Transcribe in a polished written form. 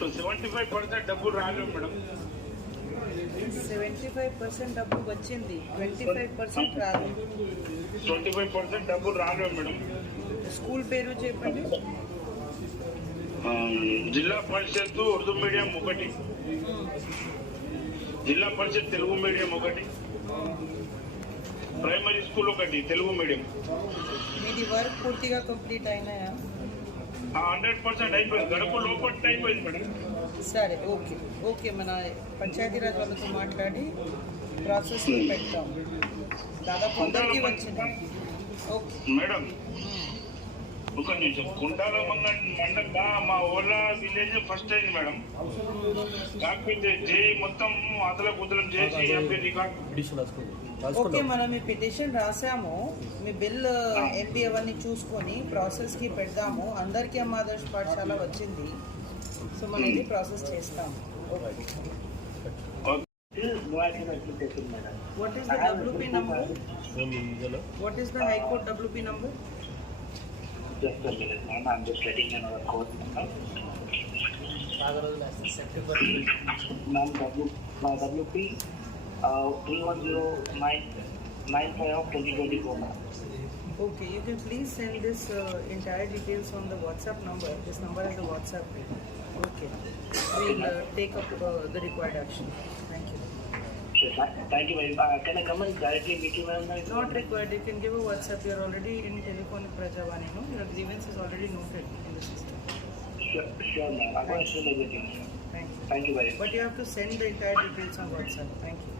So 75% డబ్బులు రాలేవు madam. 75% డబ్బు వచ్చింది, 25% రాదు. 25% డబ్బులు రాలేవు మేడం. స్కూల్ పేరు చెప్పండి. జిల్లా పరిషత్ ఉర్దూ మీడియం ఒకటి, జిల్లా పరిషత్ తెలుగు మీడియం ఒకటి, ప్రైమరీ స్కూల్ ఒకటి తెలుగు మీడియం. మీది వర్క్ పూర్తిగా కంప్లీట్ అయినాయా? 100% అయిపోయింది, గడుపు లోపల అయిపోయింది మేడం. సరే, ఓకే ఓకే, మన పంచాయతీరాజ్ వాళ్ళతో మాట్లాడి ప్రాసెస్ పెడతాం. దాదాపు అందరికీ వచ్చింది. ఓకే మేడం, ఒక నిమిషం. కుంటాల మండలం మా ఓలా విలేజ్ ఫస్ట్ అయింది మేడం. కాకపోతే జేఈ మొత్తం అదల కుదలం చేసి ఎంపీ రికార్డ్. ఓకే, మనం మీ పిటిషన్ రాసాము, మీ బిల్ ఎంపీ అవన్నీ చూసుకొని ప్రాసెస్కి పెడదాము. అందరికీ అమ్మ ఆదర్శ పాఠశాల వచ్చింది, సో మనం ఇది ప్రాసెస్ చేస్తాము. What is the WP number? What is the High Court WP number? Just a minute, ma'am. I'm just getting another code number. Ma'am, WP 31095/2024. Okay, you can please send this entire details on the WhatsApp number. This number is the WhatsApp. Okay, we'll take up the required action. Thank you. Sure, thank you very much. Can I come and directly meet you, ma'am? Not required. You can give a WhatsApp. You are already in telephonic Prajavani. No, your grievance is already noted in the system. Sure, ma'am. I'm going to send everything. Thank you. Thank you very much. But you have to send the entire details on WhatsApp. Thank you.